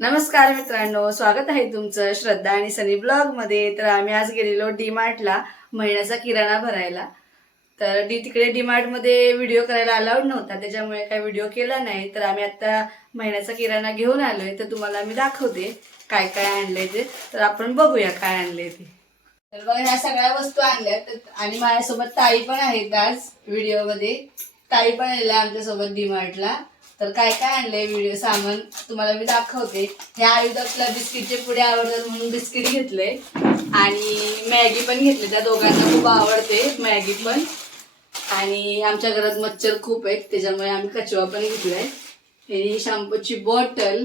नमस्कार मित्रांनो, स्वागत आहे तुमचं श्रद्धा आणि सनी ब्लॉग मध्ये. तर आम्ही आज गेलेलो डी मार्टला महिन्याचा किराणा भरायला. तर तिकडे डी मार्ट मध्ये व्हिडिओ करायला अलाउड नव्हता, त्याच्यामुळे काही व्हिडिओ केला नाही. तर आम्ही आता महिन्याचा किराणा घेऊन आलोय, तर तुम्हाला मी दाखवते काय काय आणलंय ते. तर आपण बघूया काय आणलंय ते. तर बघा, ह्या सगळ्या वस्तू आणल्यात आणि माझ्यासोबत ताई पण आहेत आज व्हिडिओ मध्ये. ताई पण आलेल्या आमच्यासोबत डी मार्टला. तर काय काय आणलंय व्हिडिओ सामान तुम्हाला मी दाखवते. ह्या आयुधातला बिस्किटचे पुढे आवडतात म्हणून बिस्किट घेतले आणि मॅगी पण घेतली. त्या दोघांना खूप आवडते मॅगी पण. आणि आमच्या घरात मच्छर खूप आहेत, त्याच्यामुळे आम्ही कचवा पण घेतलाय. ही शॅम्पूची बॉटल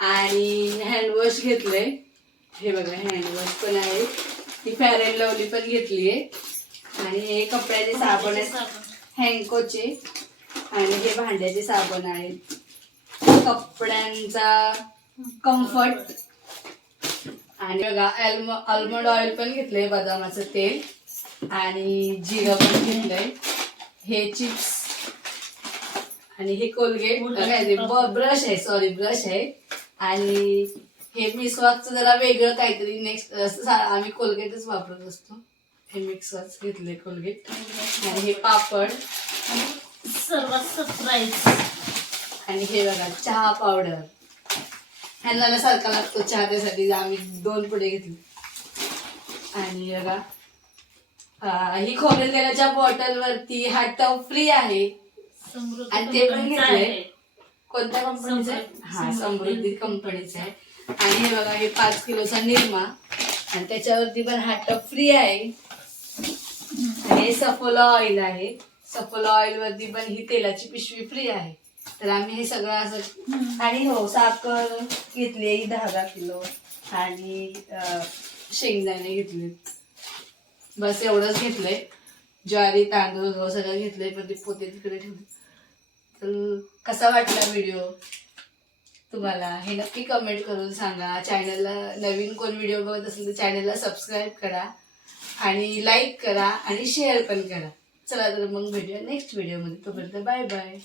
आणि हँडवॉश घेतले. हे बघा, हँडवॉश पण आहे. ही फेअर अँड लवली पण घेतलीये. आणि हे कपड्याचे साबण आहेत हँकोचे. आणि हे भांड्याचे साबण आहेत. कपड्यांचा कम्फर्ट. आणि बघा आल्मंड ऑइल पण घेतलंय, बदामाचं तेल. आणि जिरं पण घेतलंय. हे चिप्स आणि हे कोलगेट ब्रश आहे, सॉरी ब्रश आहे. आणि हे मिसवाकचं जरा वेगळं काहीतरी नेक्स्ट, आम्ही कोलगेटच वापरत असतो. हे मिक्सवाच घेतले कोलगेट. आणि हे पापड सर्वात सरप्राईज. आणि हे बघा चहा पावडर. ह्यांना सारखा लागतो चहा, त्यासाठी आम्ही 2 पुढे घेतले. आणि बघा ही खोबरेल तेलाच्या बॉटल वरती हा टब फ्री आहे आणि ते पण घेतले. कोणत्या कंपनीचं आहे? हा, समृद्धी कंपनीचं आहे. आणि हे बघा, हे 5 किलोचा निरमा आणि त्याच्यावरती पण हा टब फ्री आहे. आणि हे सफोला ऑइल आहे. सफोला ऑइल वरती पण ही तेलाची पिशवी फ्री आहे. तर आम्ही हे सगळं असं. आणि हो, साखर घेतली 10 किलो आणि शेंगदाणे घेतले. बस एवढंच घेतलंय. ज्वारी, तांदूळ हो सगळं घेतलंय, पण ते पोते तिकडे ठेवले. तर कसा वाटला व्हिडिओ तुम्हाला हे नक्की कमेंट करून सांगा. चॅनलला नवीन कोण व्हिडिओ बघत असेल तर चॅनलला सबस्क्राईब करा आणि लाईक करा आणि शेअर पण करा. चला तर मग भेटूया नेक्स्ट व्हिडिओमध्ये. तोपर्यंत बाय बाय.